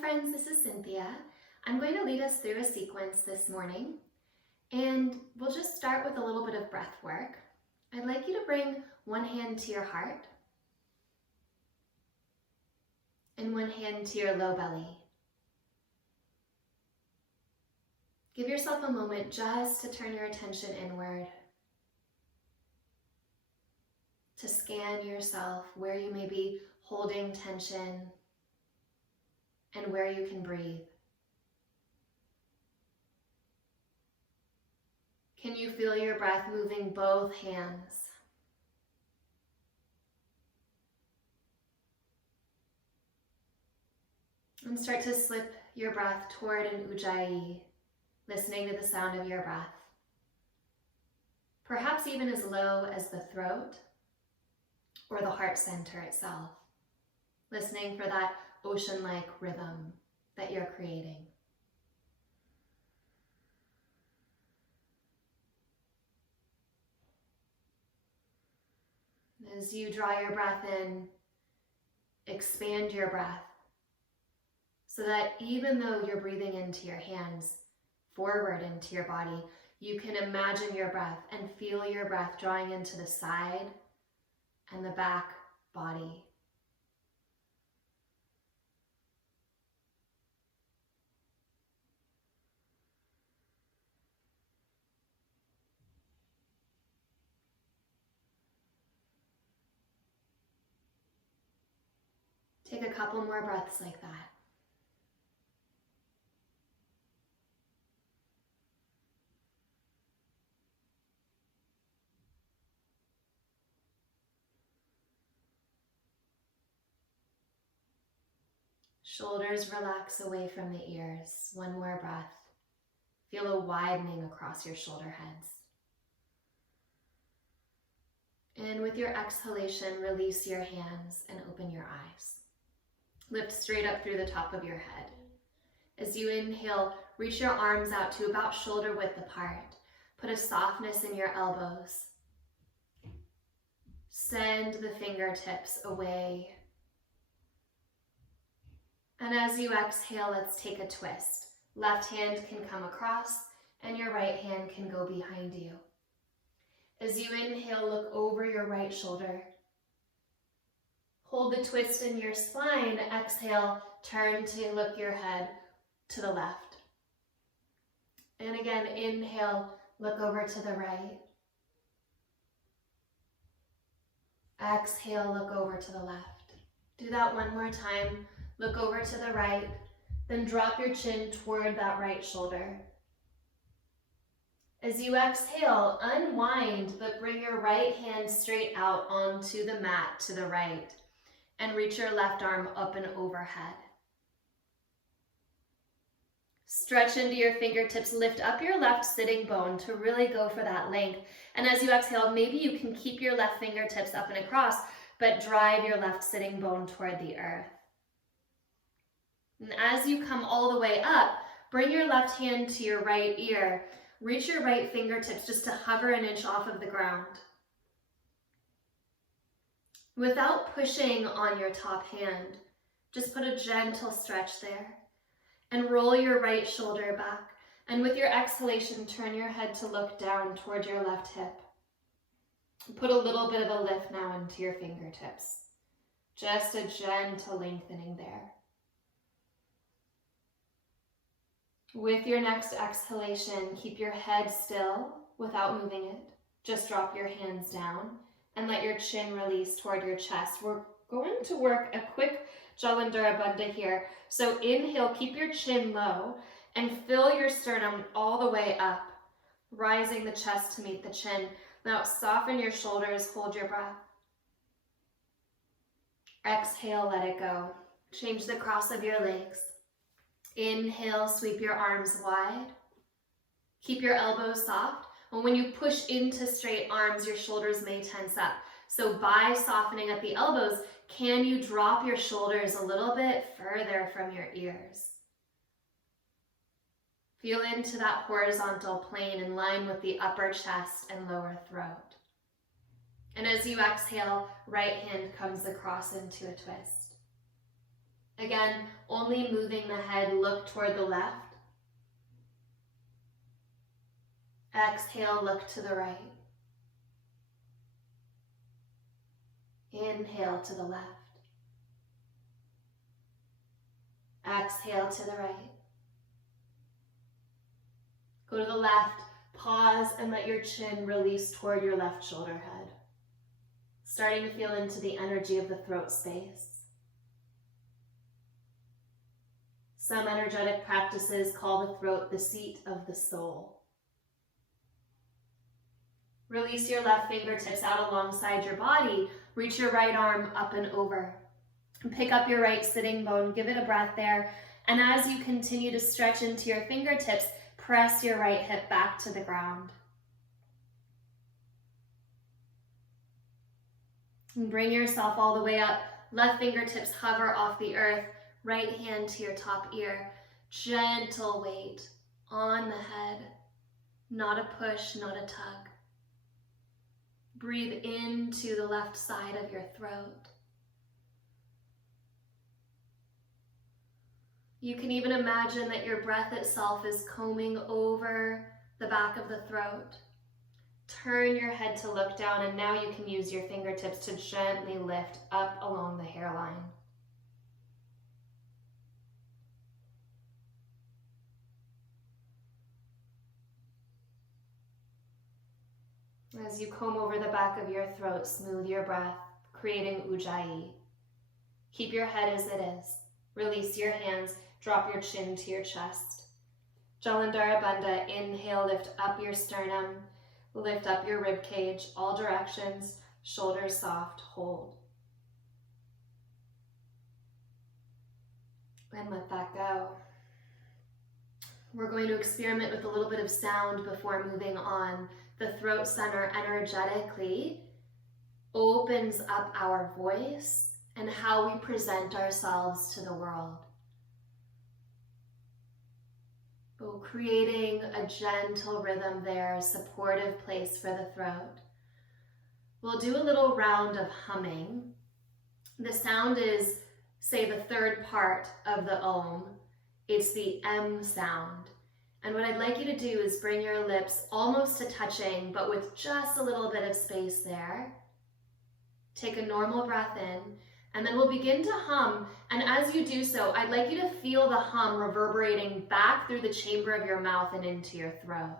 friends, this is Cynthia. I'm going to lead us through a sequence this morning, and we'll just start with a little bit of breath work. I'd like you to bring one hand to your heart and one hand to your low belly. Give yourself a moment just to turn your attention inward, to scan yourself where you may be holding tension and where you can breathe. Can you feel your breath moving both hands? And start to slip your breath toward an ujjayi, listening to the sound of your breath. Perhaps even as low as the throat or the heart center itself, listening for that ocean-like rhythm that you're creating. As you draw your breath in, expand your breath so that even though you're breathing into your hands, forward into your body, you can imagine your breath and feel your breath drawing into the side and the back body. Take a couple more breaths like that. Shoulders relax away from the ears. One more breath. Feel a widening across your shoulder heads. And with your exhalation, release your hands and open your eyes. Lift straight up through the top of your head. As you inhale, reach your arms out to about shoulder width apart. Put a softness in your elbows. Send the fingertips away. And as you exhale, let's take a twist. Left hand can come across and your right hand can go behind you. As you inhale, look over your right shoulder. Hold the twist in your spine. Exhale, turn to look your head to the left. And again, inhale, look over to the right. Exhale, look over to the left. Do that one more time. Look over to the right, then drop your chin toward that right shoulder. As you exhale, unwind, but bring your right hand straight out onto the mat to the right, and reach your left arm up and overhead. Stretch into your fingertips, lift up your left sitting bone to really go for that length. And as you exhale, maybe you can keep your left fingertips up and across, but drive your left sitting bone toward the earth. And as you come all the way up, bring your left hand to your right ear. Reach your right fingertips just to hover an inch off of the ground. Without pushing on your top hand, just put a gentle stretch there and roll your right shoulder back. And with your exhalation, turn your head to look down toward your left hip. Put a little bit of a lift now into your fingertips. Just a gentle lengthening there. With your next exhalation, keep your head still without moving it. Just drop your hands down and let your chin release toward your chest. We're going to work a quick Jalandhara Bandha here. So inhale, keep your chin low and fill your sternum all the way up, rising the chest to meet the chin. Now soften your shoulders, hold your breath. Exhale, let it go. Change the cross of your legs. Inhale, sweep your arms wide. Keep your elbows soft. And when you push into straight arms, your shoulders may tense up. So by softening at the elbows, can you drop your shoulders a little bit further from your ears? Feel into that horizontal plane in line with the upper chest and lower throat. And as you exhale, right hand comes across into a twist. Again, only moving the head, look toward the left. Exhale, look to the right. Inhale to the left. Exhale to the right. Go to the left, pause, and let your chin release toward your left shoulder head. Starting to feel into the energy of the throat space. Some energetic practices call the throat the seat of the soul. Release your left fingertips out alongside your body. Reach your right arm up and over. Pick up your right sitting bone. Give it a breath there. And as you continue to stretch into your fingertips, press your right hip back to the ground. And bring yourself all the way up. Left fingertips hover off the earth. Right hand to your top ear. Gentle weight on the head. Not a push, not a tug. Breathe into the left side of your throat. You can even imagine that your breath itself is combing over the back of the throat. Turn your head to look down, and now you can use your fingertips to gently lift up along the hairline. As you comb over the back of your throat, smooth your breath, creating Ujjayi. Keep your head as it is. Release your hands, drop your chin to your chest. Jalandhara Bandha, inhale, lift up your sternum, lift up your rib cage, all directions, shoulders soft, hold. And let that go. We're going to experiment with a little bit of sound before moving on. The throat center energetically opens up our voice and how we present ourselves to the world. Creating a gentle rhythm there, a supportive place for the throat. We'll do a little round of humming. The sound is, say, the third part of the Om. It's the M sound. And what I'd like you to do is bring your lips almost to touching, but with just a little bit of space there. Take a normal breath in, and then we'll begin to hum. And as you do so, I'd like you to feel the hum reverberating back through the chamber of your mouth and into your throat.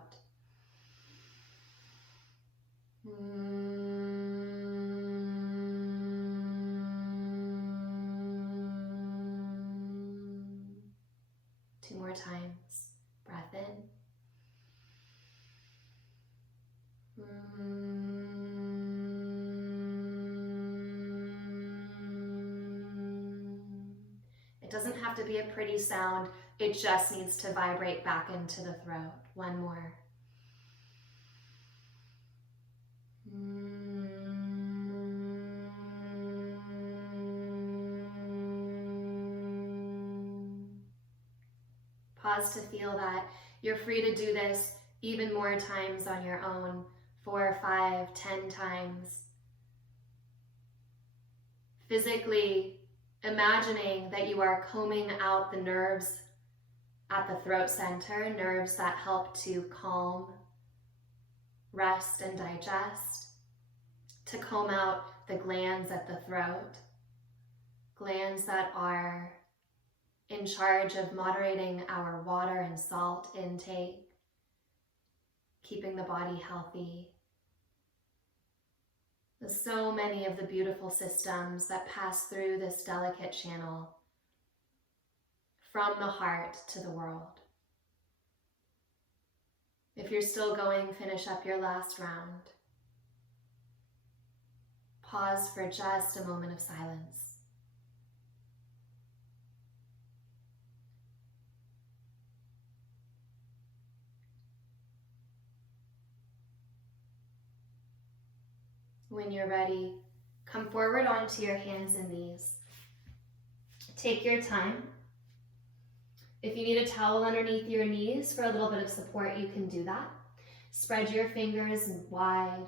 2 more times. Breath in. It doesn't have to be a pretty sound. It just needs to vibrate back into the throat. 1 more. Pause to feel that. You're free to do this even more times on your own, 4, 5, 10 times. Physically imagining that you are combing out the nerves at the throat center, nerves that help to calm, rest, and digest, to comb out the glands at the throat, glands that are in charge of moderating our water and salt intake, keeping the body healthy. There's so many of the beautiful systems that pass through this delicate channel from the heart to the world. If you're still going, finish up your last round. Pause for just a moment of silence. When you're ready, come forward onto your hands and knees. Take your time. If you need a towel underneath your knees for a little bit of support, you can do that. Spread your fingers wide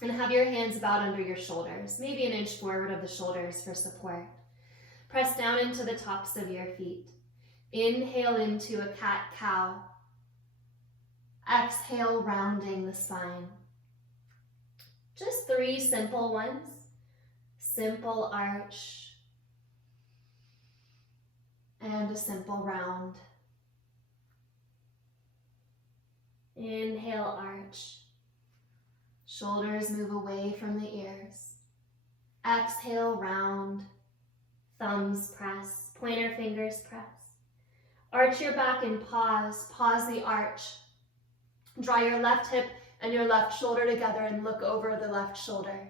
and have your hands about under your shoulders, maybe an inch forward of the shoulders for support. Press down into the tops of your feet. Inhale into a cat-cow. Exhale, rounding the spine. Just 3 simple ones. Simple arch and a simple round. Inhale, arch. Shoulders move away from the ears. Exhale, round. Thumbs press, pointer fingers press. Arch your back and pause. Pause the arch. Draw your left hip and your left shoulder together and look over the left shoulder.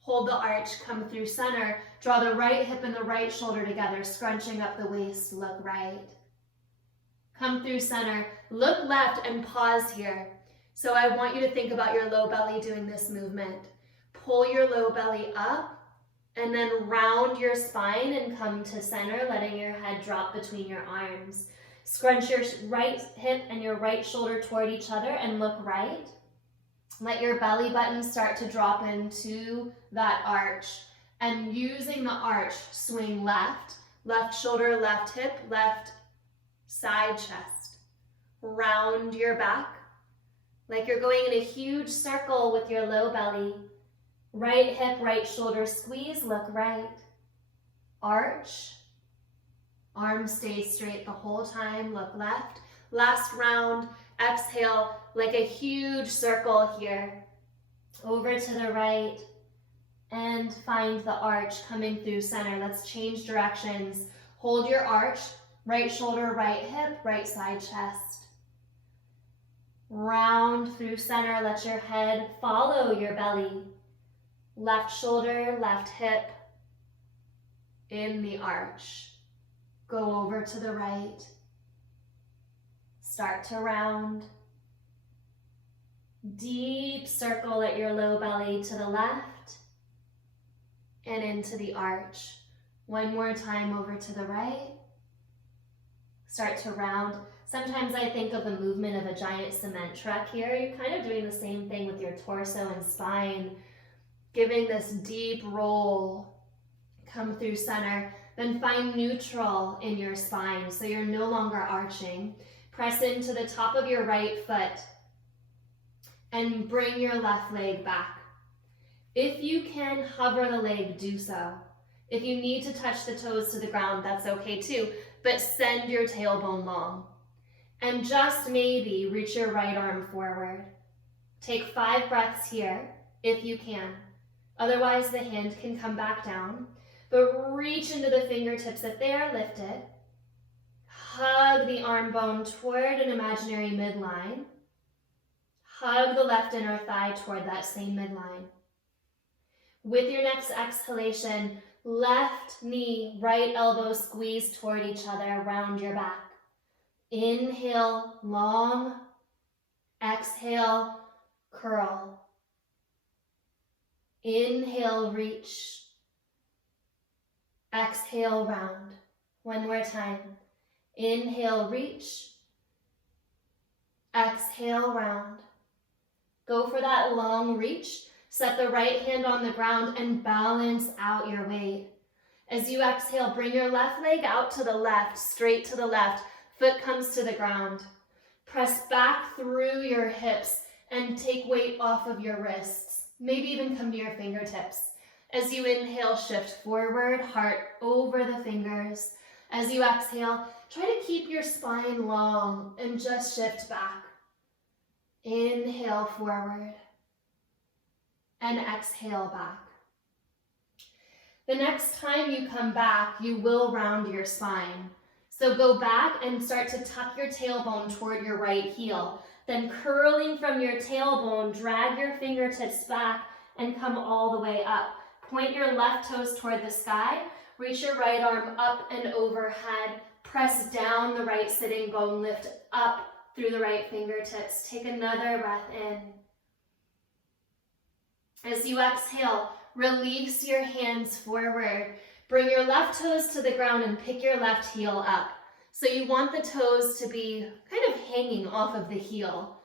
Hold the arch, come through center. Draw the right hip and the right shoulder together, scrunching up the waist, look right. Come through center, look left and pause here. So I want you to think about your low belly doing this movement. Pull your low belly up and then round your spine and come to center, letting your head drop between your arms. Scrunch your right hip and your right shoulder toward each other and look right. Let your belly button start to drop into that arch. And using the arch, swing left, left shoulder, left hip, left side chest. Round your back like you're going in a huge circle with your low belly. Right hip, right shoulder, squeeze, look right. Arch. Arms stay straight the whole time, look left. Last round, exhale like a huge circle here. Over to the right and find the arch coming through center. Let's change directions. Hold your arch, right shoulder, right hip, right side chest. Round through center, let your head follow your belly. Left shoulder, left hip in the arch. Go over to the right. Start to round. Deep circle at your low belly to the left and into the arch. One more time over to the right. Start to round. Sometimes I think of the movement of a giant cement truck here. You're kind of doing the same thing with your torso and spine, giving this deep roll. Come through center. Then find neutral in your spine so you're no longer arching. Press into the top of your right foot and bring your left leg back. If you can hover the leg, do so. If you need to touch the toes to the ground, that's okay too, but send your tailbone long. And just maybe reach your right arm forward. Take 5 breaths here, if you can. Otherwise, the hand can come back down. But reach into the fingertips if they are lifted. Hug the arm bone toward an imaginary midline. Hug the left inner thigh toward that same midline. With your next exhalation, left knee, right elbow squeeze toward each other, round your back. Inhale, long. Exhale, curl. Inhale, reach. Exhale, round. One more time. Inhale, reach. Exhale, round. Go for that long reach. Set the right hand on the ground and balance out your weight. As you exhale, bring your left leg out to the left, straight to the left. Foot comes to the ground. Press back through your hips and take weight off of your wrists. Maybe even come to your fingertips. As you inhale, shift forward, heart over the fingers. As you exhale, try to keep your spine long and just shift back. Inhale forward and exhale back. The next time you come back, you will round your spine. So go back and start to tuck your tailbone toward your right heel. Then curling from your tailbone, drag your fingertips back and come all the way up. Point your left toes toward the sky. Reach your right arm up and overhead. Press down the right sitting bone. Lift up through the right fingertips. Take another breath in. As you exhale, release your hands forward. Bring your left toes to the ground and pick your left heel up. So you want the toes to be kind of hanging off of the heel.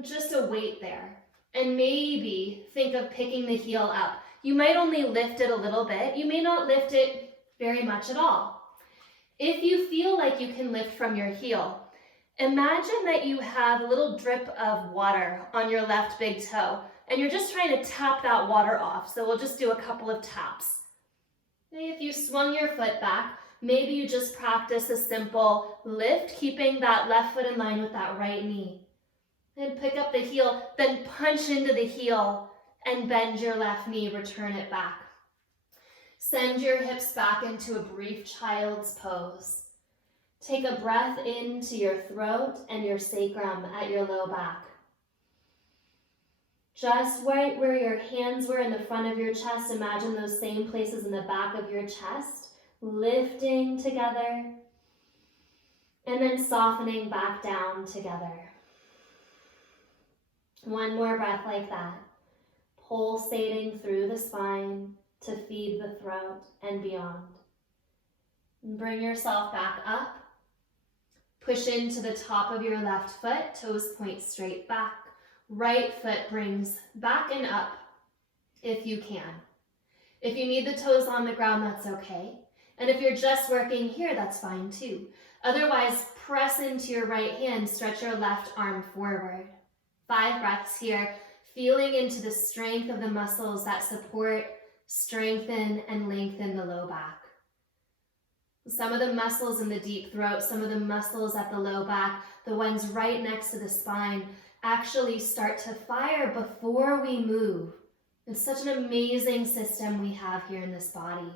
Just a weight there. And maybe think of picking the heel up. you might only lift it a little bit. You may not lift it very much at all. If you feel like you can lift from your heel, imagine that you have a little drip of water on your left big toe, and you're just trying to tap that water off. So we'll just do a couple of taps. If you swung your foot back, maybe you just practice a simple lift, keeping that left foot in line with that right knee. And pick up the heel, then punch into the heel and bend your left knee, return it back. Send your hips back into a brief child's pose. Take a breath into your throat and your sacrum at your low back. Just right where your hands were in the front of your chest, imagine those same places in the back of your chest, lifting together, and then softening back down together. One more breath like that, pulsating through the spine to feed the throat and beyond. And bring yourself back up. Push into the top of your left foot, toes point straight back. Right foot brings back and up if you can. If you need the toes on the ground, that's okay. And if you're just working here, that's fine too. Otherwise, press into your right hand, stretch your left arm forward. 5 breaths here, feeling into the strength of the muscles that support, strengthen, and lengthen the low back. Some of the muscles in the deep throat, some of the muscles at the low back, the ones right next to the spine, actually start to fire before we move. It's such an amazing system we have here in this body.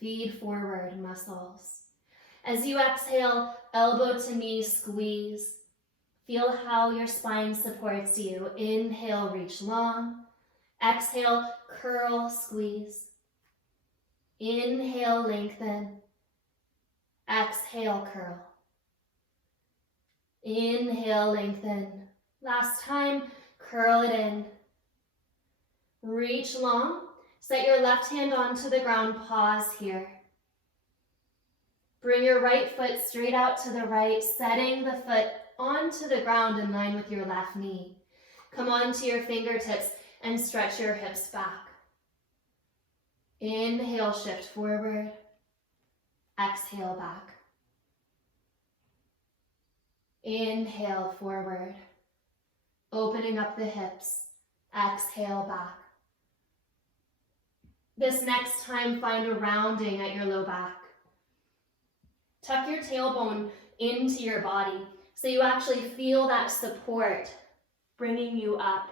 Feed forward muscles. As you exhale, elbow to knee squeeze. Feel how your spine supports you. Inhale, reach long. Exhale, curl, squeeze. Inhale, lengthen. Exhale, curl. Inhale, lengthen. Last time, curl it in. Reach long. Set your left hand onto the ground. Pause here. Bring your right foot straight out to the right, setting the foot onto the ground in line with your left knee. Come onto your fingertips and stretch your hips back. Inhale, shift forward. Exhale, back. Inhale, forward. Opening up the hips. Exhale, back. This next time, find a rounding at your low back. Tuck your tailbone into your body so you actually feel that support bringing you up.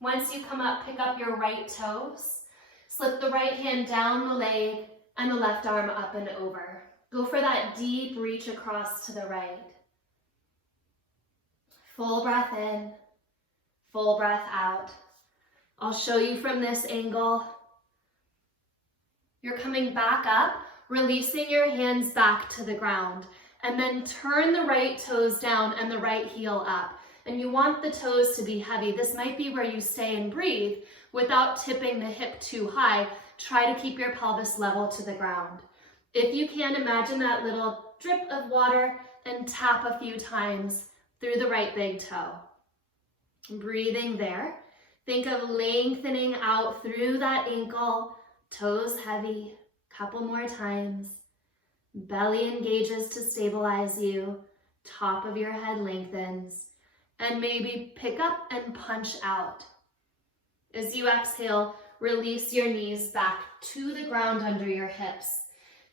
Once you come up, pick up your right toes. Slip the right hand down the leg and the left arm up and over. Go for that deep reach across to the right. Full breath in, full breath out. I'll show you from this angle. You're coming back up, releasing your hands back to the ground, and then turn the right toes down and the right heel up. And you want the toes to be heavy. This might be where you stay and breathe without tipping the hip too high. Try to keep your pelvis level to the ground. If you can, imagine that little drip of water and tap a few times through the right big toe. Breathing there. Think of lengthening out through that ankle, toes heavy, couple more times. Belly engages to stabilize you, top of your head lengthens, and maybe pick up and punch out. As you exhale, release your knees back to the ground under your hips.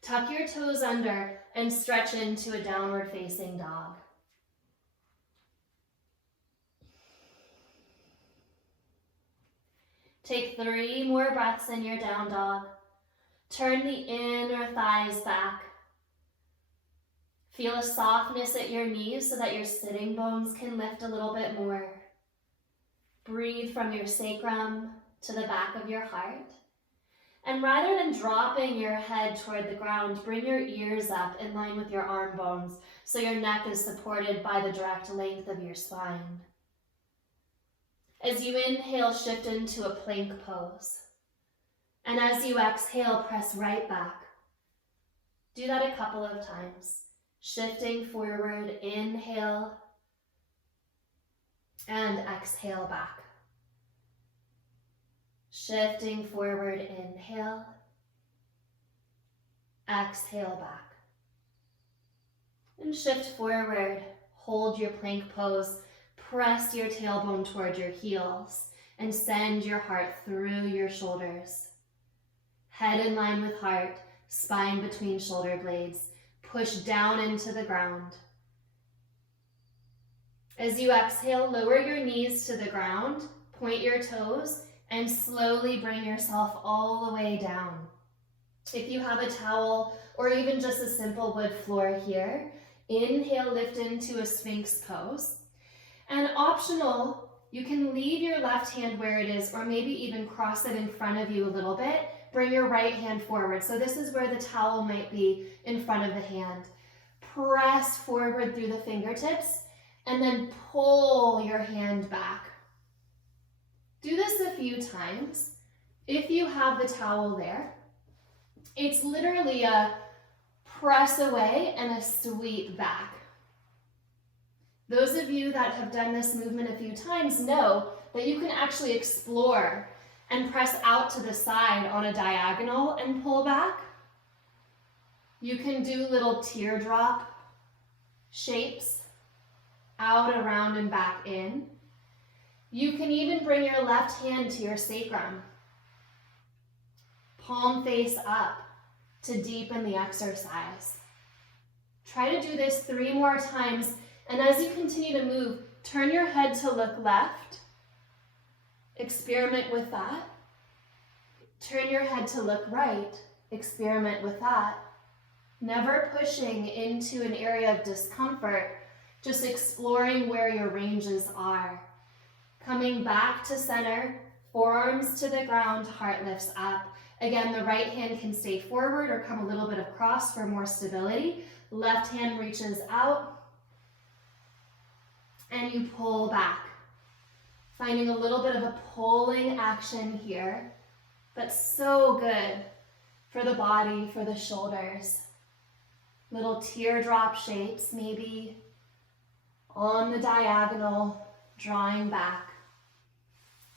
Tuck your toes under and stretch into a downward facing dog. Take 3 more breaths in your down dog. Turn the inner thighs back. Feel a softness at your knees so that your sitting bones can lift a little bit more. Breathe from your sacrum to the back of your heart. And rather than dropping your head toward the ground, bring your ears up in line with your arm bones so your neck is supported by the direct length of your spine. As you inhale, shift into a plank pose. And as you exhale, press right back. Do that a couple of times. Shifting forward, inhale, and exhale back. Shifting forward, inhale. Exhale back. And shift forward. Hold your plank pose. Press your tailbone toward your heels and send your heart through your shoulders. Head in line with heart, spine between shoulder blades. Push down into the ground. As you exhale, lower your knees to the ground, point your toes, and slowly bring yourself all the way down. If you have a towel or even just a simple wood floor here, inhale, lift into a Sphinx pose. And optional, you can leave your left hand where it is or maybe even cross it in front of you a little bit. Bring your right hand forward. So this is where the towel might be in front of the hand. Press forward through the fingertips and then pull your hand back. Do this a few times. If you have the towel there, it's literally a press away and a sweep back. Those of you that have done this movement a few times know that you can actually explore and press out to the side on a diagonal and pull back. You can do little teardrop shapes out, around, and back in. You can even bring your left hand to your sacrum. Palm face up to deepen the exercise. Try to do this 3 more times, and as you continue to move, turn your head to look left. Experiment with that. Turn your head to look right. Experiment with that. Never pushing into an area of discomfort, just exploring where your ranges are. Coming back to center, forearms to the ground, heart lifts up. Again, the right hand can stay forward or come a little bit across for more stability. Left hand reaches out, and you pull back. Finding a little bit of a pulling action here, but so good for the body, for the shoulders. Little teardrop shapes, maybe on the diagonal, drawing back.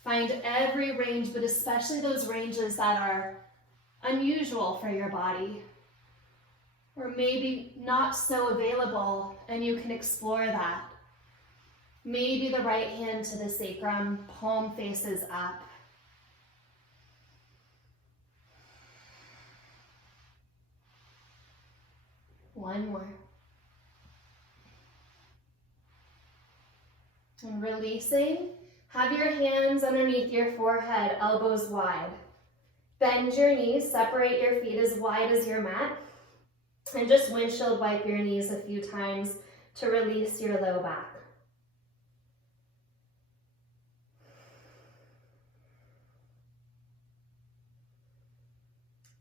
Find every range, but especially those ranges that are unusual for your body, or maybe not so available, and you can explore that. Maybe the right hand to the sacrum, palm faces up. One more. And releasing. Have your hands underneath your forehead, elbows wide. Bend your knees, separate your feet as wide as your mat, and just windshield wipe your knees a few times to release your low back.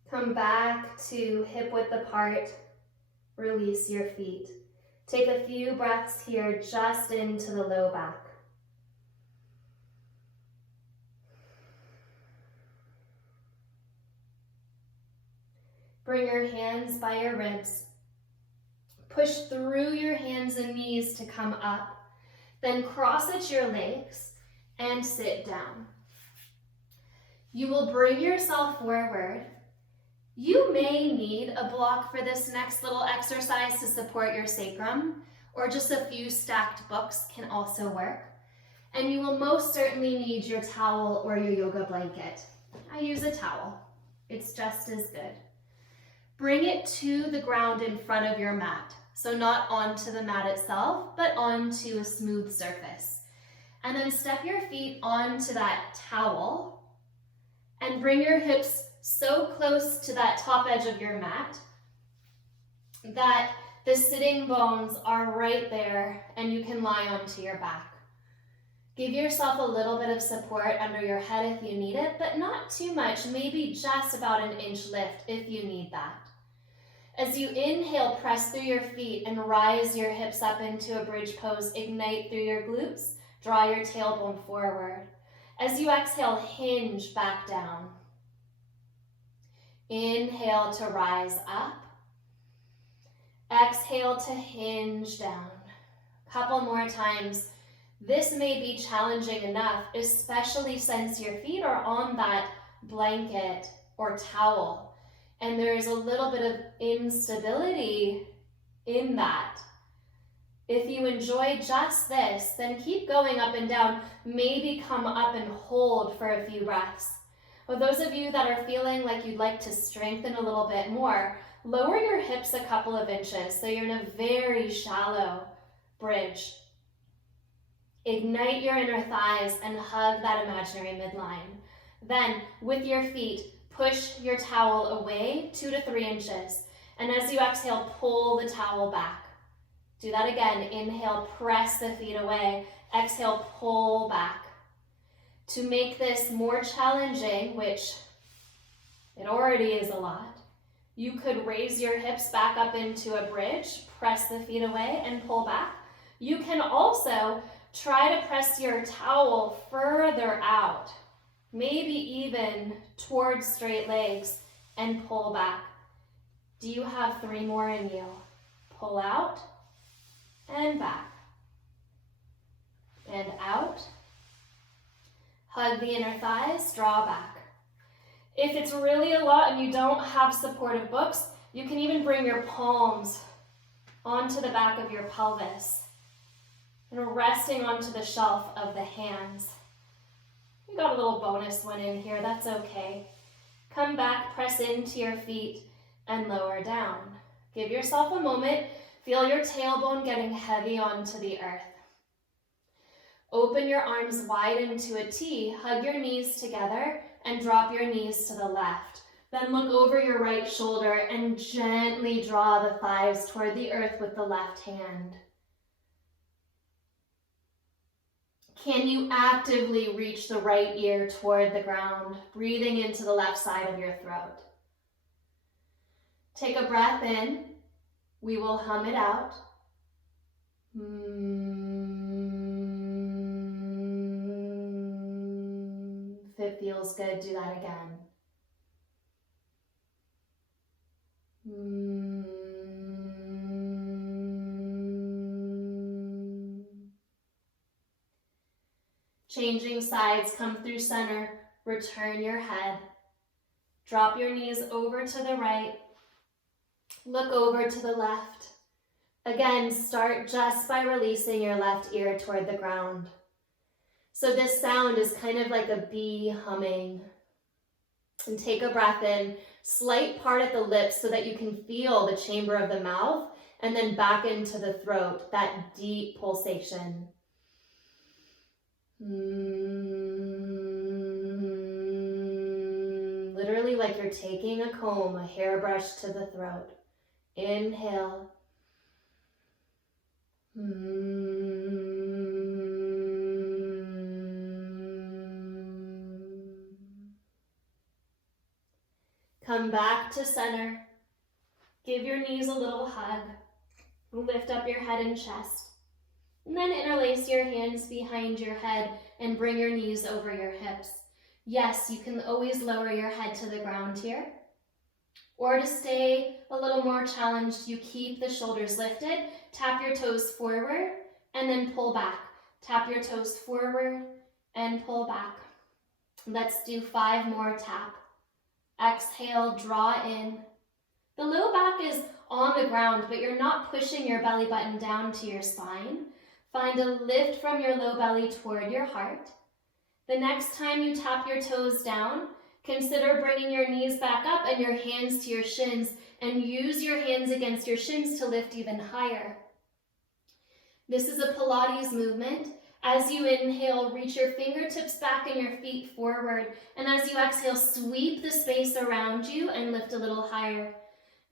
Come back to hip width apart, release your feet. Take a few breaths here just into the low back. Bring your hands by your ribs. Push through your hands and knees to come up. Then cross at your legs and sit down. You will bring yourself forward. You may need a block for this next little exercise to support your sacrum, or just a few stacked books can also work. And you will most certainly need your towel or your yoga blanket. I use a towel. It's just as good. Bring it to the ground in front of your mat. So not onto the mat itself, but onto a smooth surface. And then step your feet onto that towel and bring your hips so close to that top edge of your mat that the sitting bones are right there and you can lie onto your back. Give yourself a little bit of support under your head if you need it, but not too much, maybe just about an inch lift if you need that. As you inhale, press through your feet and rise your hips up into a bridge pose. Ignite through your glutes. Draw your tailbone forward. As you exhale, hinge back down. Inhale to rise up. Exhale to hinge down. Couple more times. This may be challenging enough, especially since your feet are on that blanket or towel, and there's a little bit of instability in that. If you enjoy just this, then keep going up and down. Maybe come up and hold for a few breaths. For those of you that are feeling like you'd like to strengthen a little bit more, lower your hips a couple of inches so you're in a very shallow bridge. Ignite your inner thighs and hug that imaginary midline. Then, with your feet, push your towel away 2 to 3 inches. And as you exhale, pull the towel back. Do that again. Inhale, press the feet away. Exhale, pull back. To make this more challenging, which it already is a lot, you could raise your hips back up into a bridge, press the feet away, and pull back. You can also try to press your towel further out, maybe even towards straight legs, and pull back. Do you have 3 more in you? Pull out and back and out. Hug the inner thighs, draw back. If it's really a lot and you don't have supportive books, you can even bring your palms onto the back of your pelvis and resting onto the shelf of the hands. We got a little bonus one in here, that's okay. Come back, press into your feet, and lower down. Give yourself a moment. Feel your tailbone getting heavy onto the earth. Open your arms wide into a T, hug your knees together, and drop your knees to the left. Then look over your right shoulder and gently draw the thighs toward the earth with the left hand. Can you actively reach the right ear toward the ground, breathing into the left side of your throat? Take a breath in. We will hum it out. If it feels good, do that again. Changing sides, come through center, return your head. Drop your knees over to the right. Look over to the left. Again, start just by releasing your left ear toward the ground. So this sound is kind of like a bee humming. And take a breath in, slight part at the lips so that you can feel the chamber of the mouth, and then back into the throat, that deep pulsation. Literally like you're taking a comb, a hairbrush to the throat. Inhale. Come back to center. Give your knees a little hug. Lift up your head and chest. And then interlace your hands behind your head and bring your knees over your hips. Yes, you can always lower your head to the ground here. Or to stay a little more challenged, you keep the shoulders lifted, tap your toes forward, and then pull back. Tap your toes forward and pull back. Let's do 5 more tap. Exhale, draw in. The low back is on the ground, but you're not pushing your belly button down to your spine. Find a lift from your low belly toward your heart. The next time you tap your toes down, consider bringing your knees back up and your hands to your shins, and use your hands against your shins to lift even higher. This is a Pilates movement. As you inhale, reach your fingertips back and your feet forward. And as you exhale, sweep the space around you and lift a little higher.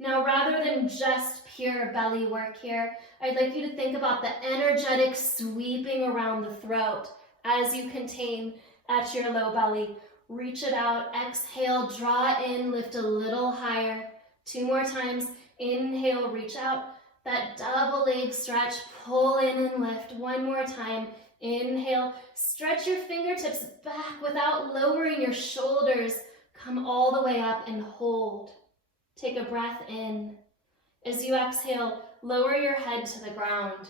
Now, rather than just pure belly work here, I'd like you to think about the energetic sweeping around the throat as you contain at your low belly. Reach it out, exhale, draw in, lift a little higher. 2 more times, inhale, reach out. That double leg stretch, pull in and lift. 1 more time, inhale, stretch your fingertips back without lowering your shoulders. Come all the way up and hold. Take a breath in. As you exhale, lower your head to the ground.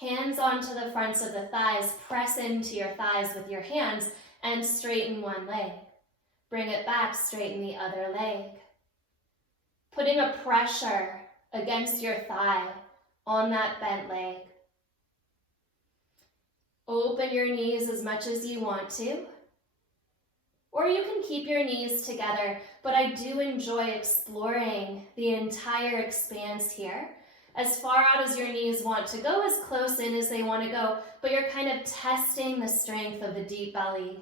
Hands onto the fronts of the thighs, press into your thighs with your hands and straighten one leg. Bring it back, straighten the other leg. Putting a pressure against your thigh on that bent leg. Open your knees as much as you want to. Or you can keep your knees together, but I do enjoy exploring the entire expanse here. As far out as your knees want to go, as close in as they want to go, but you're kind of testing the strength of the deep belly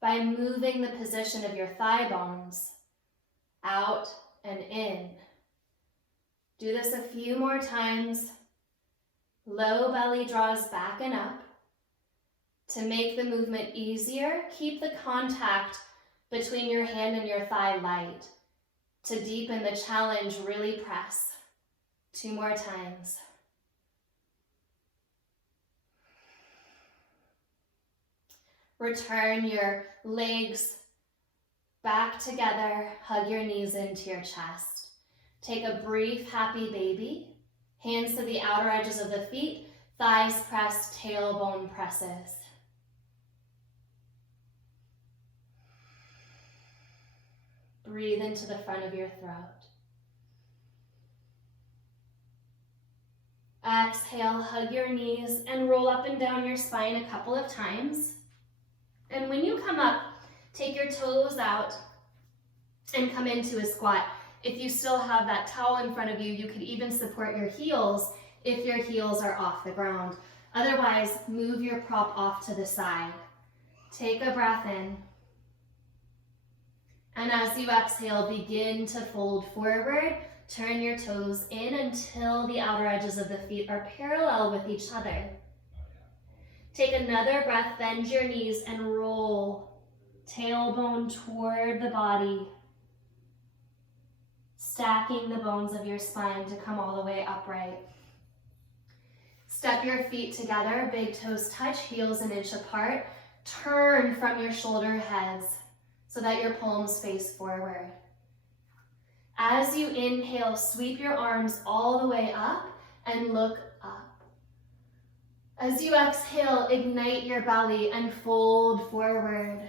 by moving the position of your thigh bones out and in. Do this a few more times. Low belly draws back and up. To make the movement easier, keep the contact between your hand and your thigh light. To deepen the challenge, really press. 2 more times. Return your legs back together. Hug your knees into your chest. Take a brief happy baby. Hands to the outer edges of the feet. Thighs pressed, tailbone presses. Breathe into the front of your throat. Exhale, hug your knees and roll up and down your spine a couple of times. And when you come up, take your toes out and come into a squat. If you still have that towel in front of you, you could even support your heels if your heels are off the ground. Otherwise, move your prop off to the side. Take a breath in. And as you exhale, begin to fold forward. Turn your toes in until the outer edges of the feet are parallel with each other. Take another breath, bend your knees and roll. Tailbone toward the body. Stacking the bones of your spine to come all the way upright. Step your feet together, big toes touch, heels an inch apart. Turn from your shoulder heads so that your palms face forward. As you inhale, sweep your arms all the way up and look up. As you exhale, ignite your belly and fold forward.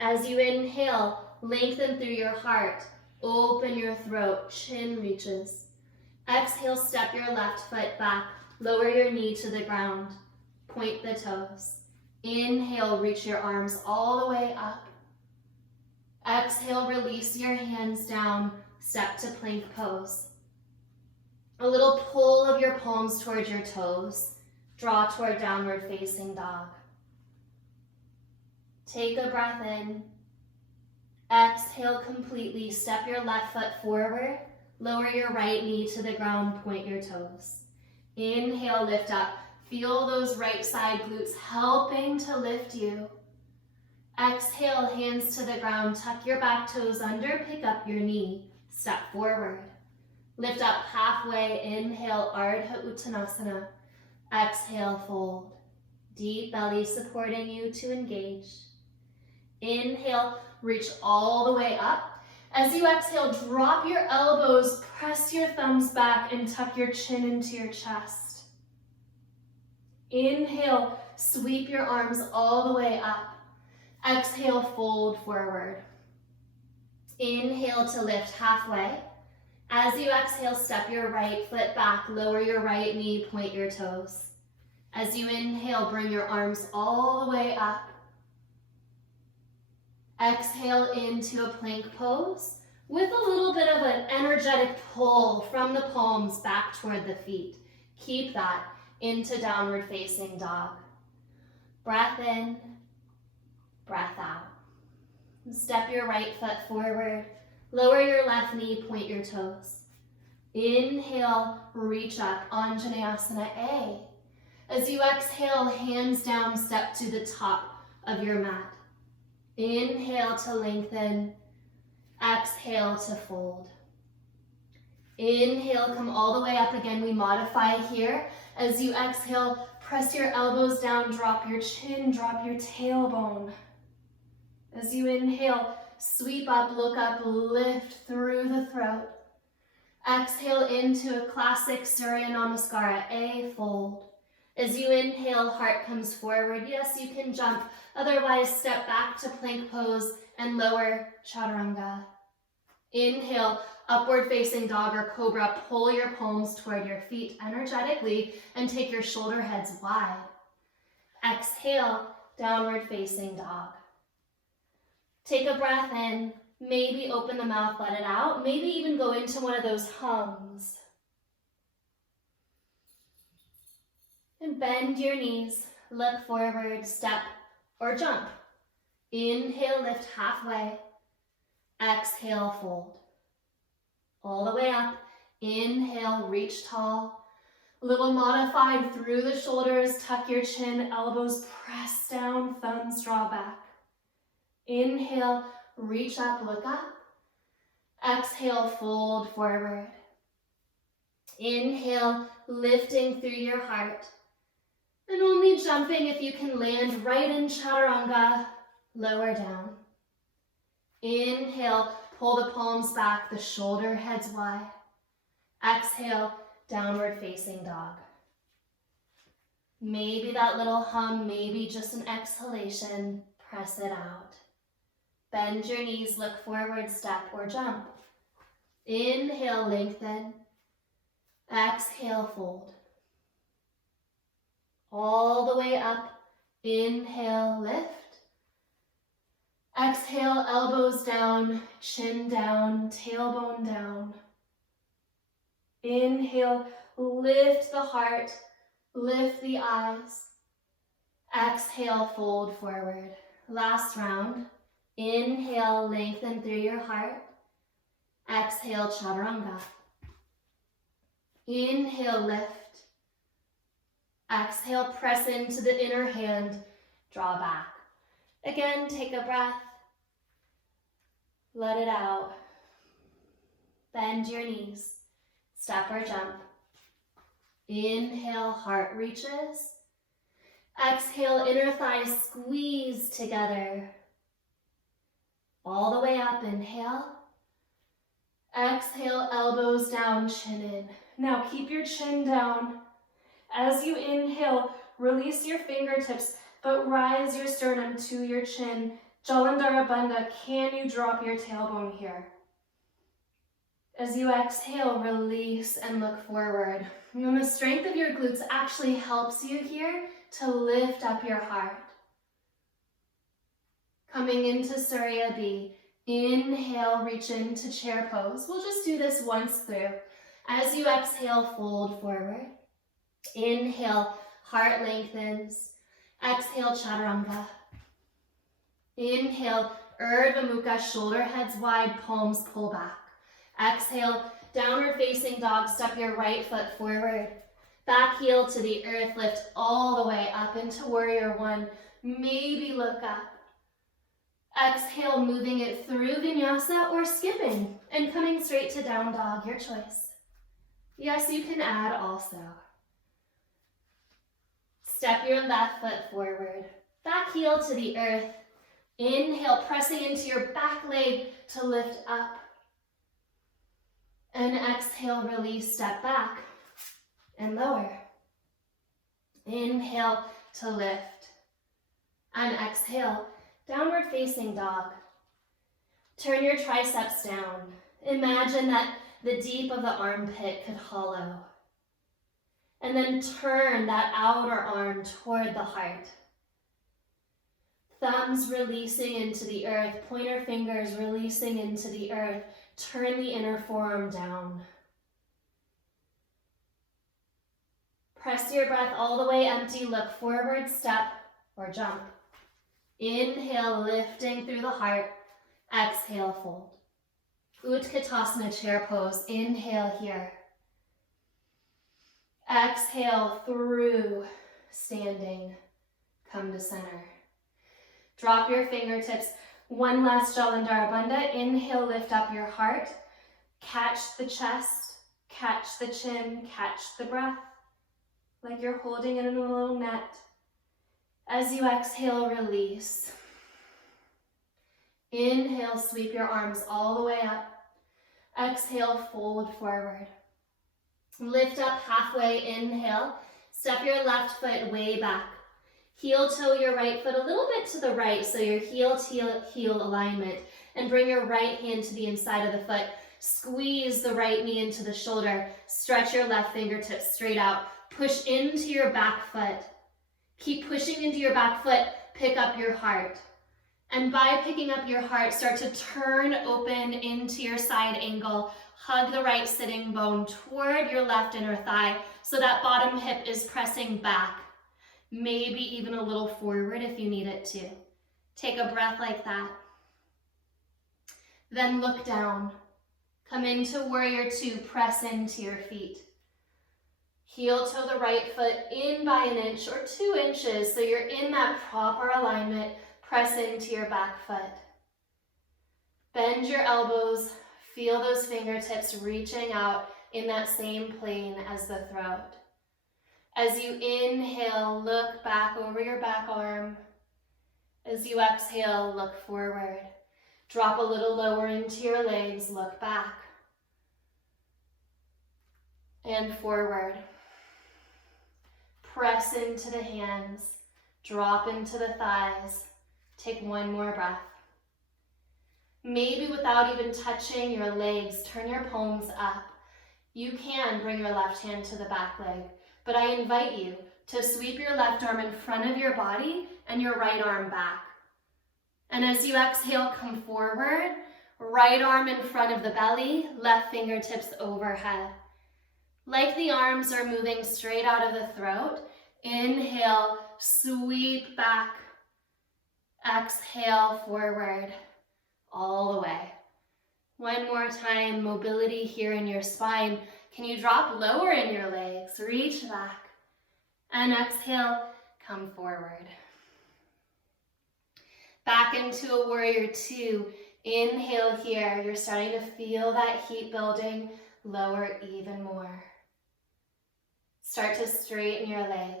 As you inhale, lengthen through your heart, open your throat, chin reaches. Exhale, step your left foot back, lower your knee to the ground, point the toes. Inhale, reach your arms all the way up. Exhale, release your hands down, step to plank pose. A little pull of your palms towards your toes. Draw toward downward facing dog. Take a breath in. Exhale completely, step your left foot forward, lower your right knee to the ground, point your toes. Inhale, lift up. Feel those right side glutes helping to lift you. Exhale, hands to the ground, tuck your back toes under, pick up your knee, step forward. Lift up halfway, inhale, Ardha Uttanasana. Exhale, fold. Deep belly supporting you to engage. Inhale, reach all the way up. As you exhale, drop your elbows, press your thumbs back and tuck your chin into your chest. Inhale, sweep your arms all the way up. Exhale, fold forward. Inhale to lift halfway. As you exhale, step your right foot back, lower your right knee, point your toes. As you inhale, bring your arms all the way up. Exhale into a plank pose with a little bit of an energetic pull from the palms back toward the feet. Keep that into downward facing dog. Breath in, breath out. Step your right foot forward, lower your left knee, point your toes. Inhale, reach up, Anjaneyasana A. As you exhale, hands down, step to the top of your mat. Inhale to lengthen, exhale to fold. Inhale, come all the way up again. We modify here. As you exhale, press your elbows down, drop your chin, drop your tailbone. As you inhale, sweep up, look up, lift through the throat. Exhale into a classic Surya Namaskara, A fold. As you inhale, heart comes forward. Yes, you can jump. Otherwise, step back to plank pose and lower chaturanga. Inhale, upward facing dog or cobra. Pull your palms toward your feet energetically and take your shoulder heads wide. Exhale, downward facing dog. Take a breath in. Maybe open the mouth, let it out. Maybe even go into one of those hums. And bend your knees, look forward, step or jump. Inhale, lift halfway. Exhale, fold. All the way up. Inhale, reach tall. A little modified through the shoulders, tuck your chin, elbows press down, thumbs draw back. Inhale, reach up, look up. Exhale, fold forward. Inhale, lifting through your heart. And only jumping if you can land right in chaturanga, lower down. Inhale, pull the palms back, the shoulder heads wide. Exhale, downward facing dog. Maybe that little hum, maybe just an exhalation, press it out. Bend your knees, look forward, step or jump. Inhale, lengthen. Exhale, fold. All the way up. Inhale, lift. Exhale, elbows down, chin down, tailbone down. Inhale, lift the heart, lift the eyes. Exhale, fold forward. Last round. Inhale, lengthen through your heart. Exhale, chaturanga. Inhale, lift. Exhale, press into the inner hand, draw back. Again, take a breath. Let it out. Bend your knees. Step or jump. Inhale, heart reaches. Exhale, inner thighs squeeze together. All the way up, inhale. Exhale, elbows down, chin in. Now keep your chin down. As you inhale, release your fingertips, but rise your sternum to your chin. Jalandhara Bandha, can you drop your tailbone here? As you exhale, release and look forward. And the strength of your glutes actually helps you here to lift up your heart. Coming into Surya B, inhale, reach into chair pose. We'll just do this once through. As you exhale, fold forward. Inhale, heart lengthens. Exhale, chaturanga. Inhale, Urdhva Mukha, shoulder heads wide, palms pull back. Exhale, downward facing dog, step your right foot forward. Back heel to the earth, lift all the way up into warrior one. Maybe look up. Exhale, moving it through vinyasa or skipping and coming straight to down dog, your choice. Yes, you can add also. Step your left foot forward. Back heel to the earth. Inhale, pressing into your back leg to lift up. And exhale, release, step back and lower. Inhale to lift. And exhale, downward facing dog. Turn your triceps down. Imagine that the deep of the armpit could hollow. And then turn that outer arm toward the heart. Thumbs releasing into the earth, pointer fingers releasing into the earth. Turn the inner forearm down. Press your breath all the way empty, look forward, step or jump. Inhale, lifting through the heart. Exhale, fold. Utkatasana, chair pose. Inhale here. Exhale through standing. Come to center. Drop your fingertips. One last Jalandhara Bandha. Inhale, lift up your heart. Catch the chest, catch the chin, catch the breath. Like you're holding it in a little net. As you exhale, release. Inhale, sweep your arms all the way up. Exhale, fold forward. Lift up halfway, inhale. Step your left foot way back. Heel toe your right foot a little bit to the right, so your heel to heel alignment. And bring your right hand to the inside of the foot. Squeeze the right knee into the shoulder. Stretch your left fingertips straight out. Push into your back foot. Keep pushing into your back foot. Pick up your heart. And by picking up your heart, start to turn open into your side angle. Hug the right sitting bone toward your left inner thigh so that bottom hip is pressing back. Maybe even a little forward if you need it to. Take a breath like that. Then look down. Come into warrior two, press into your feet. Heel toe the right foot in by an inch or 2 inches so you're in that proper alignment. Press into your back foot. Bend your elbows. Feel those fingertips reaching out in that same plane as the throat. As you inhale, look back over your back arm. As you exhale, look forward. Drop a little lower into your legs, look back. And forward. Press into the hands. Drop into the thighs. Take one more breath. Maybe without even touching your legs, turn your palms up. You can bring your left hand to the back leg, but I invite you to sweep your left arm in front of your body and your right arm back. And as you exhale, come forward, right arm in front of the belly, left fingertips overhead. Like the arms are moving straight out of the throat, inhale, sweep back. Exhale, forward, all the way. One more time, mobility here in your spine. Can you drop lower in your legs? Reach back. And exhale, come forward. Back into a warrior two. Inhale here. You're starting to feel that heat building. Lower even more. Start to straighten your leg.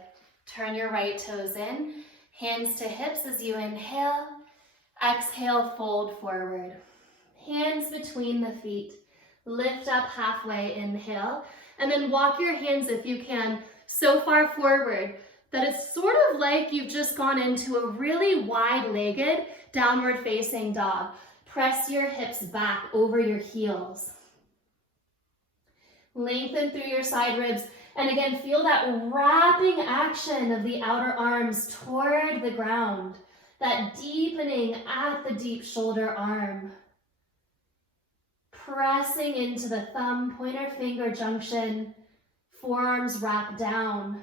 Turn your right toes in. Hands to hips as you inhale. Exhale, fold forward. Hands between the feet. Lift up halfway, inhale. And then walk your hands, if you can, so far forward that it's sort of like you've just gone into a really wide-legged downward facing dog. Press your hips back over your heels. Lengthen through your side ribs. And again, feel that wrapping action of the outer arms toward the ground. That deepening at the deep shoulder arm. Pressing into the thumb, pointer finger junction. Forearms wrap down.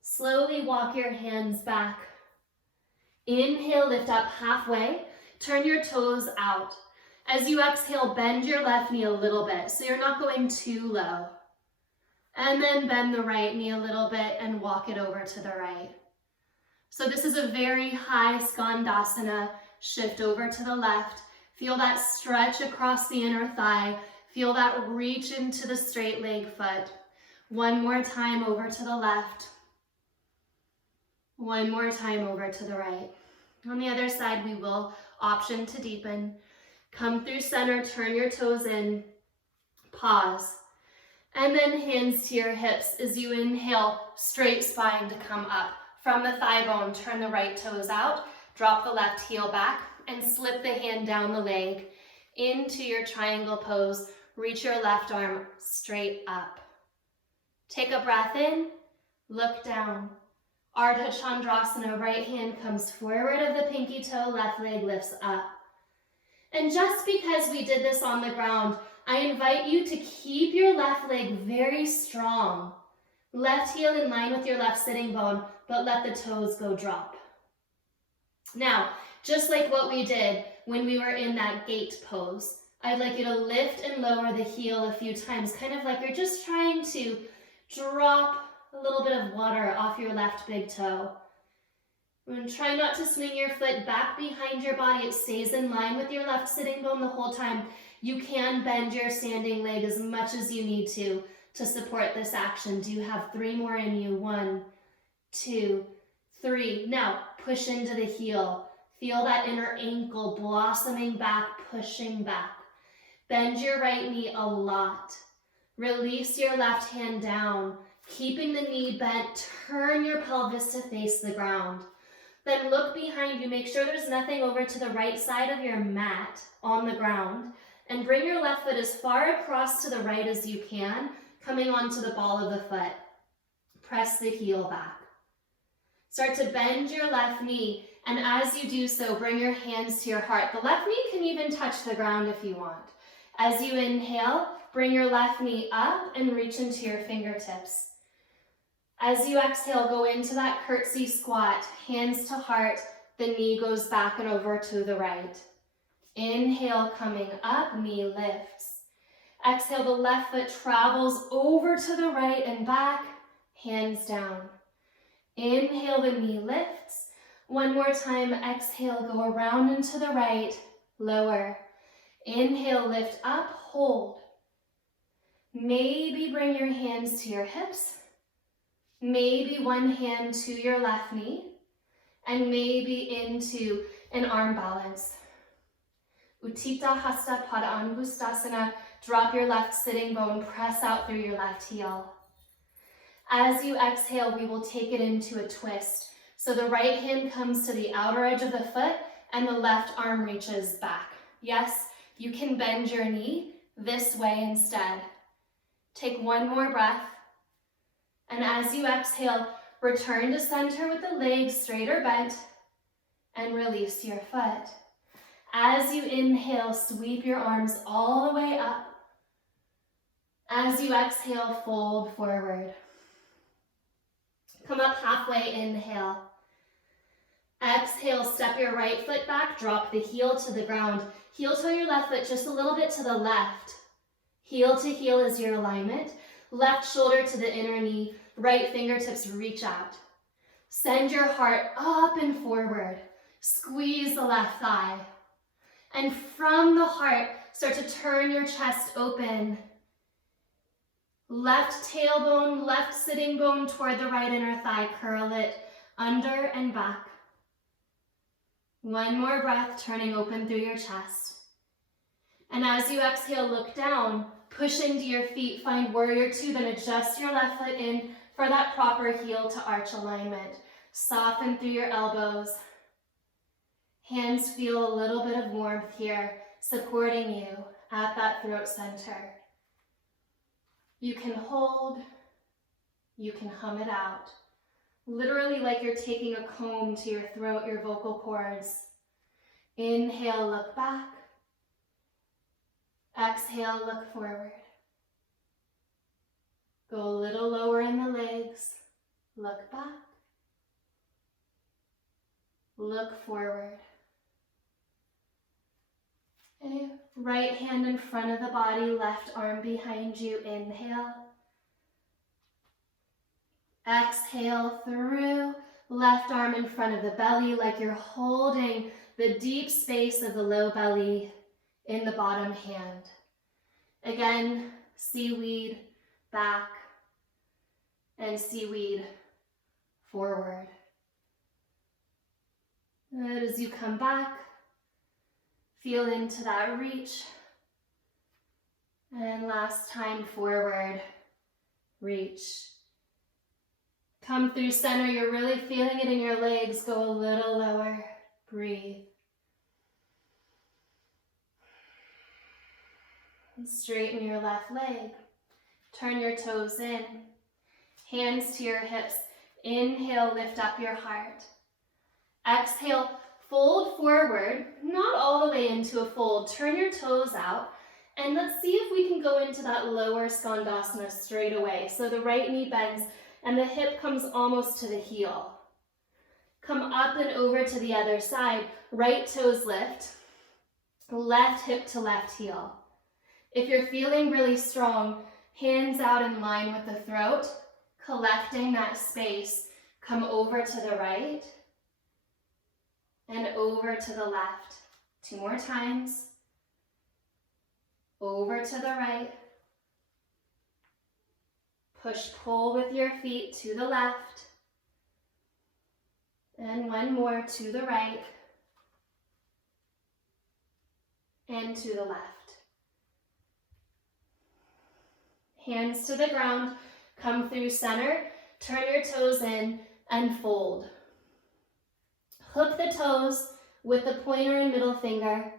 Slowly walk your hands back. Inhale, lift up halfway. Turn your toes out. As you exhale, bend your left knee a little bit so you're not going too low. And then bend the right knee a little bit and walk it over to the right. So this is a very high Skandasana. Shift over to the left. Feel that stretch across the inner thigh. Feel that reach into the straight leg foot. One more time over to the left. One more time over to the right. On the other side, we will option to deepen. Come through center, turn your toes in. Pause. And then hands to your hips as you inhale, straight spine to come up. From the thigh bone, turn the right toes out, drop the left heel back, and slip the hand down the leg into your triangle pose. Reach your left arm straight up. Take a breath in, look down. Ardha Chandrasana, right hand comes forward of the pinky toe, left leg lifts up. And just because we did this on the ground, I invite you to keep your left leg very strong. Left heel in line with your left sitting bone, but let the toes go drop. Now, just like what we did when we were in that gate pose, I'd like you to lift and lower the heel a few times, kind of like you're just trying to drop a little bit of water off your left big toe. And try not to swing your foot back behind your body. It stays in line with your left sitting bone the whole time. You can bend your standing leg as much as you need to support this action. Do you have 3 more in you? 1, 2, 3. Now, push into the heel. Feel that inner ankle blossoming back, pushing back. Bend your right knee a lot. Release your left hand down, keeping the knee bent. Turn your pelvis to face the ground. Then look behind you. Make sure there's nothing over to the right side of your mat on the ground. And bring your left foot as far across to the right as you can, coming onto the ball of the foot. Press the heel back. Start to bend your left knee, and as you do so, bring your hands to your heart. The left knee can even touch the ground if you want. As you inhale, bring your left knee up and reach into your fingertips. As you exhale, go into that curtsy squat, hands to heart, the knee goes back and over to the right. Inhale, coming up, knee lifts. Exhale, the left foot travels over to the right and back, hands down. Inhale, the knee lifts. One more time, exhale, go around and to the right, lower. Inhale, lift up, hold. Maybe bring your hands to your hips. Maybe one hand to your left knee. And maybe into an arm balance. Utthita Hasta Pada Angushtasana. Drop your left sitting bone, press out through your left heel. As you exhale, we will take it into a twist. So the right hand comes to the outer edge of the foot and the left arm reaches back. Yes, you can bend your knee this way instead. Take one more breath. And as you exhale, return to center with the legs straight or bent and release your foot. As you inhale, sweep your arms all the way up. As you exhale, fold forward. Come up halfway, inhale. Exhale, step your right foot back, drop the heel to the ground. Heel toe your left foot just a little bit to the left. Heel to heel is your alignment. Left shoulder to the inner knee, right fingertips reach out. Send your heart up and forward. Squeeze the left thigh. And from the heart, start to turn your chest open. Left tailbone, left sitting bone toward the right inner thigh. Curl it under and back. One more breath, turning open through your chest. And as you exhale, look down. Push into your feet, find warrior two, then adjust your left foot in for that proper heel to arch alignment. Soften through your elbows. Hands feel a little bit of warmth here, supporting you at that throat center. You can hold, you can hum it out. Literally like you're taking a comb to your throat, your vocal cords. Inhale, look back. Exhale, look forward. Go a little lower in the legs. Look back. Look forward. Okay. Right hand in front of the body, left arm behind you. Inhale. Exhale through. Left arm in front of the belly like you're holding the deep space of the low belly in the bottom hand. Again, seaweed back and seaweed forward. Good. As you come back, feel into that reach. And last time, forward, reach. Come through center, you're really feeling it in your legs. Go a little lower, breathe. And straighten your left leg. Turn your toes in. Hands to your hips. Inhale, lift up your heart. Exhale, fold forward, not all the way into a fold. Turn your toes out. And let's see if we can go into that lower skandasana straight away. So the right knee bends and the hip comes almost to the heel. Come up and over to the other side. Right toes lift. Left hip to left heel. If you're feeling really strong, hands out in line with the throat, collecting that space. Come over to the right and over to the left. 2 more times. Over to the right. Push, pull with your feet to the left. And 1 more to the right. And to the left. Hands to the ground, come through center, turn your toes in, and fold. Hook the toes with the pointer and middle finger.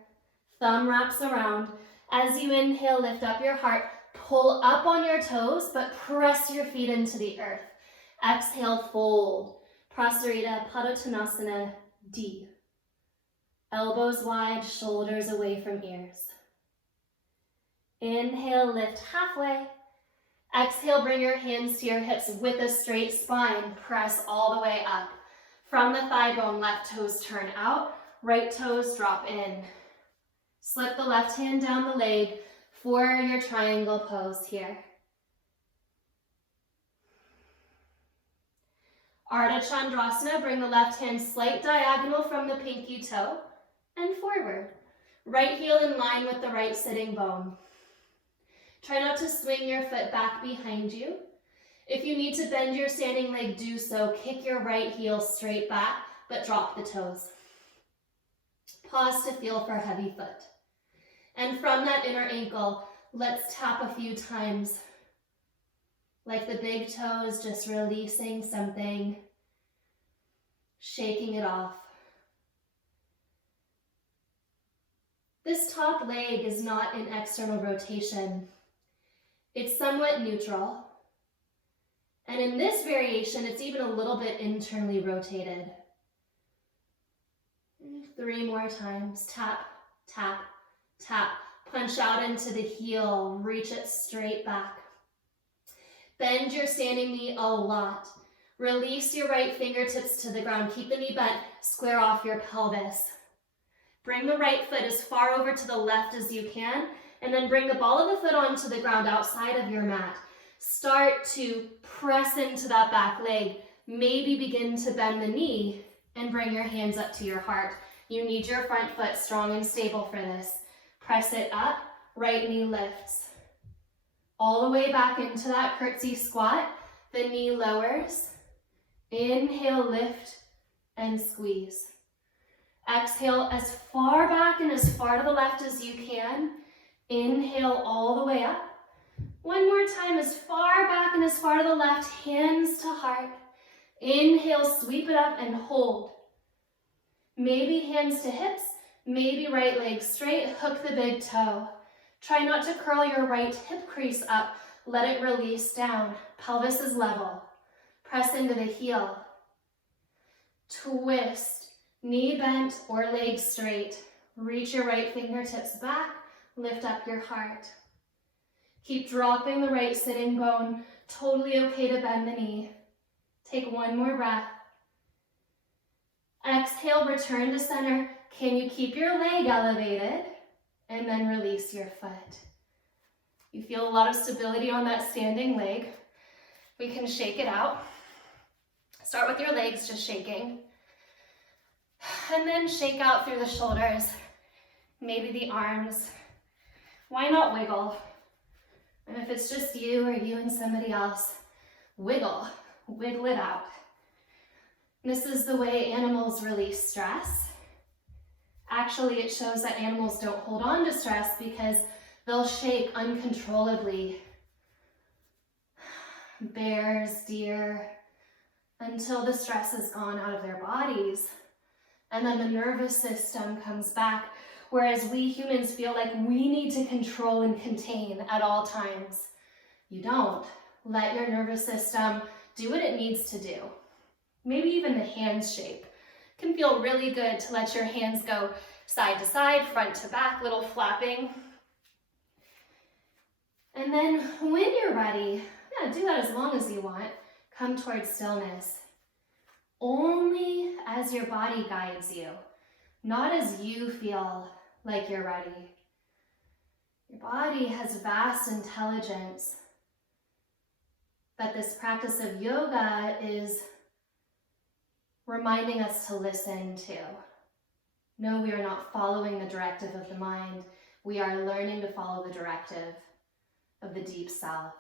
Thumb wraps around. As you inhale, lift up your heart. Pull up on your toes, but press your feet into the earth. Exhale, fold. Prasarita Padottanasana D. Elbows wide, shoulders away from ears. Inhale, lift halfway. Exhale, bring your hands to your hips with a straight spine. Press all the way up. From the thigh bone, left toes turn out, right toes drop in. Slip the left hand down the leg for your triangle pose here. Ardha Chandrasana, bring the left hand slight diagonal from the pinky toe and forward. Right heel in line with the right sitting bone. Try not to swing your foot back behind you. If you need to bend your standing leg, do so. Kick your right heel straight back, but drop the toes. Pause to feel for heavy foot. And from that inner ankle, let's tap a few times. Like the big toe is just releasing something, shaking it off. This top leg is not in external rotation. It's somewhat neutral. And in this variation, it's even a little bit internally rotated. 3 more times. Tap, tap, tap. Punch out into the heel. Reach it straight back. Bend your standing knee a lot. Release your right fingertips to the ground. Keep the knee bent. Square off your pelvis. Bring the right foot as far over to the left as you can, and then bring the ball of the foot onto the ground outside of your mat. Start to press into that back leg. Maybe begin to bend the knee and bring your hands up to your heart. You need your front foot strong and stable for this. Press it up, right knee lifts. All the way back into that curtsy squat. The knee lowers. Inhale, lift, and squeeze. Exhale as far back and as far to the left as you can. Inhale all the way up. One more time, as far back and as far to the left, hands to heart. Inhale, sweep it up and hold. Maybe hands to hips, maybe right leg straight, hook the big toe. Try not to curl your right hip crease up. Let it release down. Pelvis is level. Press into the heel. Twist, knee bent or leg straight. Reach your right fingertips back. Lift up your heart. Keep dropping the right sitting bone. Totally okay to bend the knee. Take one more breath. Exhale, return to center. Can you keep your leg elevated? And then release your foot. You feel a lot of stability on that standing leg. We can shake it out. Start with your legs just shaking. And then shake out through the shoulders. Maybe the arms. Why not wiggle? And if it's just you or you and somebody else, wiggle. Wiggle it out. This is the way animals release stress. Actually, it shows that animals don't hold on to stress because they'll shake uncontrollably. Bears, deer, until the stress is gone out of their bodies. And then the nervous system comes back, whereas we humans feel like we need to control and contain at all times. You don't. Let your nervous system do what it needs to do. Maybe even the hands shake. It can feel really good to let your hands go side to side, front to back, little flapping. And then when you're ready, do that as long as you want. Come towards stillness. Only as your body guides you, not as you feel like you're ready. Your body has vast intelligence that this practice of yoga is reminding us to listen to. No, we are not following the directive of the mind. We are learning to follow the directive of the deep self,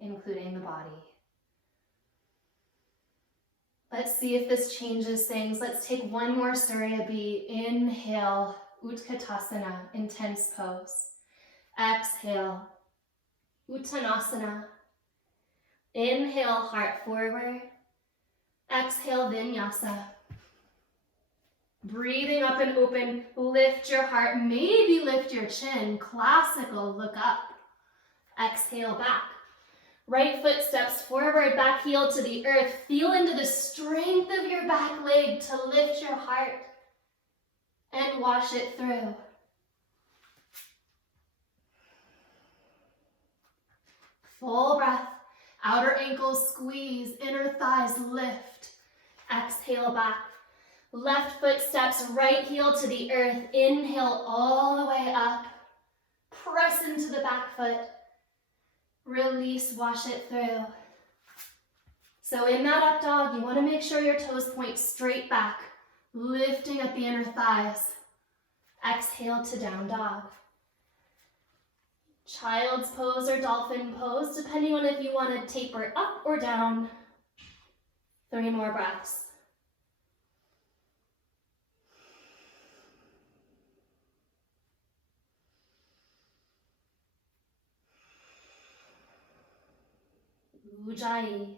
including the body. Let's see if this changes things. Let's take one more Surya B. Inhale, Utkatasana, intense pose. Exhale, Uttanasana. Inhale, heart forward. Exhale, vinyasa. Breathing up and open, lift your heart, maybe lift your chin. Classical, look up. Exhale, back. Right foot steps forward, back heel to the earth. Feel into the strength of your back leg to lift your heart and wash it through. Full breath. Outer ankles squeeze, inner thighs lift. Exhale, back. Left foot steps right heel to the earth. Inhale all the way up. Press into the back foot. Release, wash it through. So in that up dog, you want to make sure your toes point straight back, lifting at the inner thighs. Exhale to down dog. Child's pose or dolphin pose, depending on if you want to taper up or down. 3 more breaths. Ujjayi.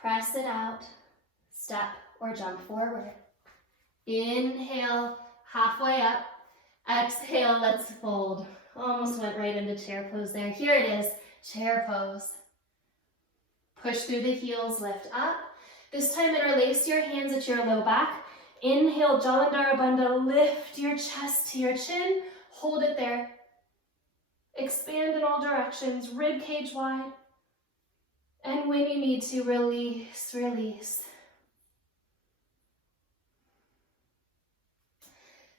Press it out, step or jump forward. Inhale, halfway up. Exhale, let's fold. Almost went right into chair pose there. Here it is, chair pose. Push through the heels, lift up. This time interlace your hands at your low back. Inhale, Jalandhara Bandha, lift your chest to your chin. Hold it there. Expand in all directions, rib cage wide. And when you need to, release, release.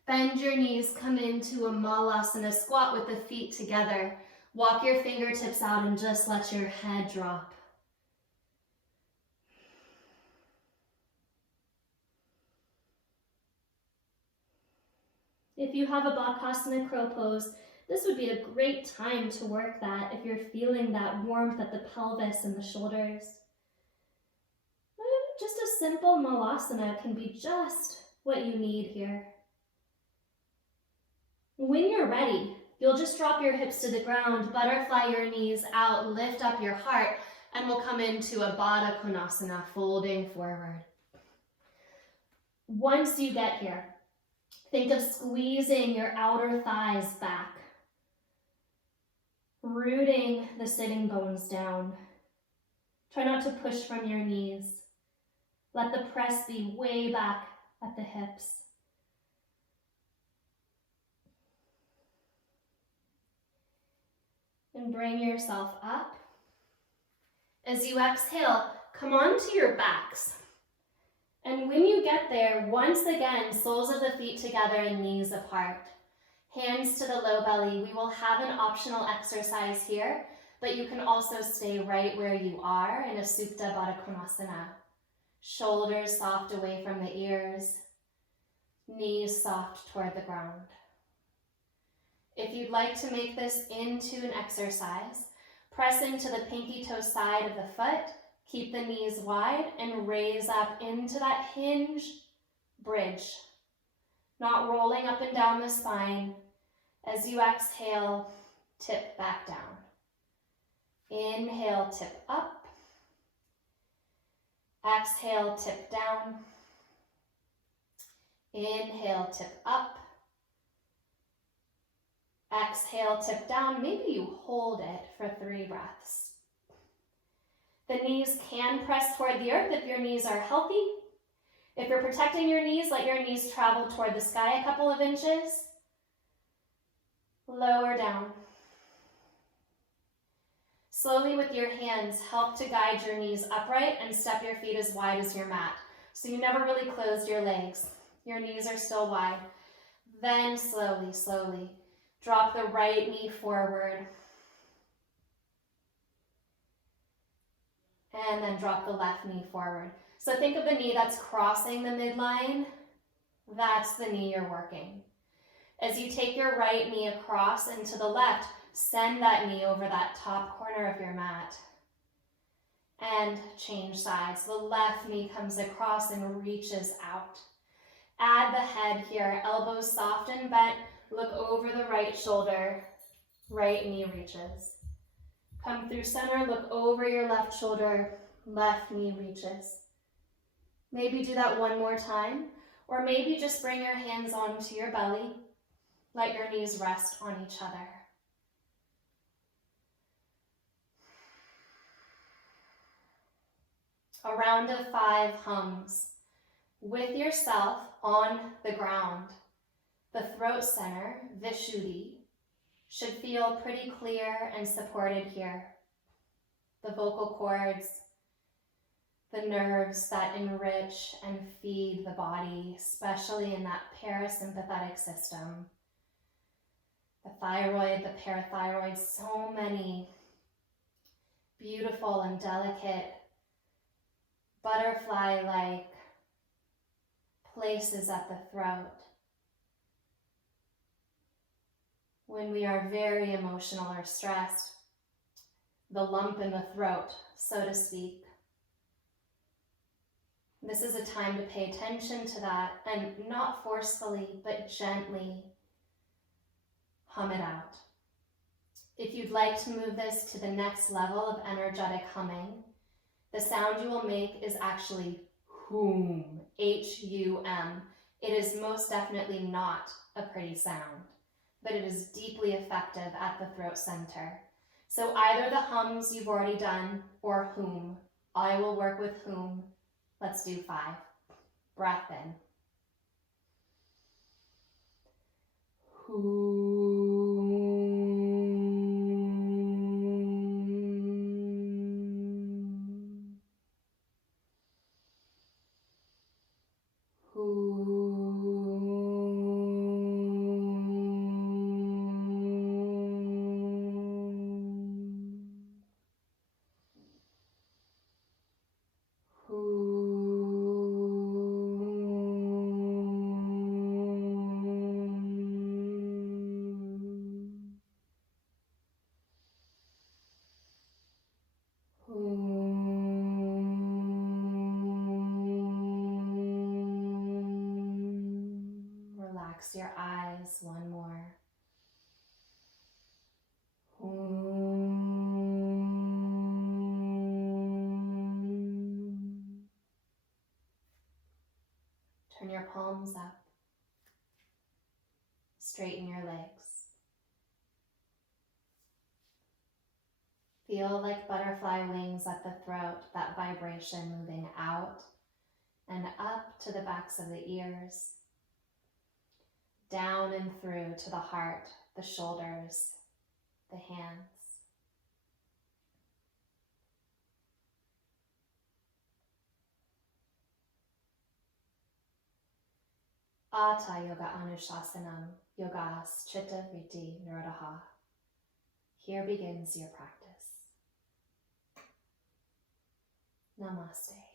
Bend your knees, come into a Malasana squat with the feet together. Walk your fingertips out and just let your head drop. If you have a Bakasana crow pose, this would be a great time to work that if you're feeling that warmth at the pelvis and the shoulders. Just a simple Malasana can be just what you need here. When you're ready, you'll just drop your hips to the ground, butterfly your knees out, lift up your heart, and we'll come into a Baddha Konasana, folding forward. Once you get here, think of squeezing your outer thighs back, rooting the sitting bones down. Try not to push from your knees. Let the press be way back at the hips. And bring yourself up. As you exhale, come onto your backs. And when you get there, once again, soles of the feet together and knees apart. Hands to the low belly. We will have an optional exercise here, but you can also stay right where you are in a Supta Baddha Konasana. Shoulders soft away from the ears. Knees soft toward the ground. If you'd like to make this into an exercise, press into the pinky toe side of the foot, keep the knees wide, and raise up into that hinge bridge. Not rolling up and down the spine. As you exhale, tip back down. Inhale, tip up. Exhale, tip down. Inhale, tip up. Exhale, tip down. Maybe you hold it for 3 breaths. The knees can press toward the earth if your knees are healthy. If you're protecting your knees, let your knees travel toward the sky a couple of inches. Lower down. Slowly with your hands, help to guide your knees upright and step your feet as wide as your mat. So you never really closed your legs. Your knees are still wide. Then slowly, slowly, drop the right knee forward. And then drop the left knee forward. So think of the knee that's crossing the midline. That's the knee you're working. As you take your right knee across and to the left, send that knee over that top corner of your mat. And change sides. The left knee comes across and reaches out. Add the head here, elbows soft and bent. Look over the right shoulder. right knee reaches. Come through center, look over your left shoulder, left knee reaches. Maybe do that one more time, or maybe just bring your hands onto your belly. Let your knees rest on each other. A round of 5 hums with yourself on the ground. The throat center, Vishuddhi, should feel pretty clear and supported here. The vocal cords, the nerves that enrich and feed the body, especially in that parasympathetic system. The thyroid, the parathyroid, so many beautiful and delicate butterfly-like places at the throat. When we are very emotional or stressed, the lump in the throat, so to speak. This is a time to pay attention to that and not forcefully, but gently hum it out. If you'd like to move this to the next level of energetic humming, the sound you will make is actually hum, H-U-M. It is most definitely not a pretty sound, but it is deeply effective at the throat center. So either the hums you've already done or hum. I will work with hum. Let's do 5. Breath in. Relax your eyes, one more. Turn your palms up. Straighten your legs. Feel like butterfly wings at the throat, that vibration moving out and up to the backs of the ears, down and through to the heart, the shoulders, the hands. Atha Yoga Anushasanam, Yogas Chitta Vritti Nirodha. Here begins your practice. Namaste.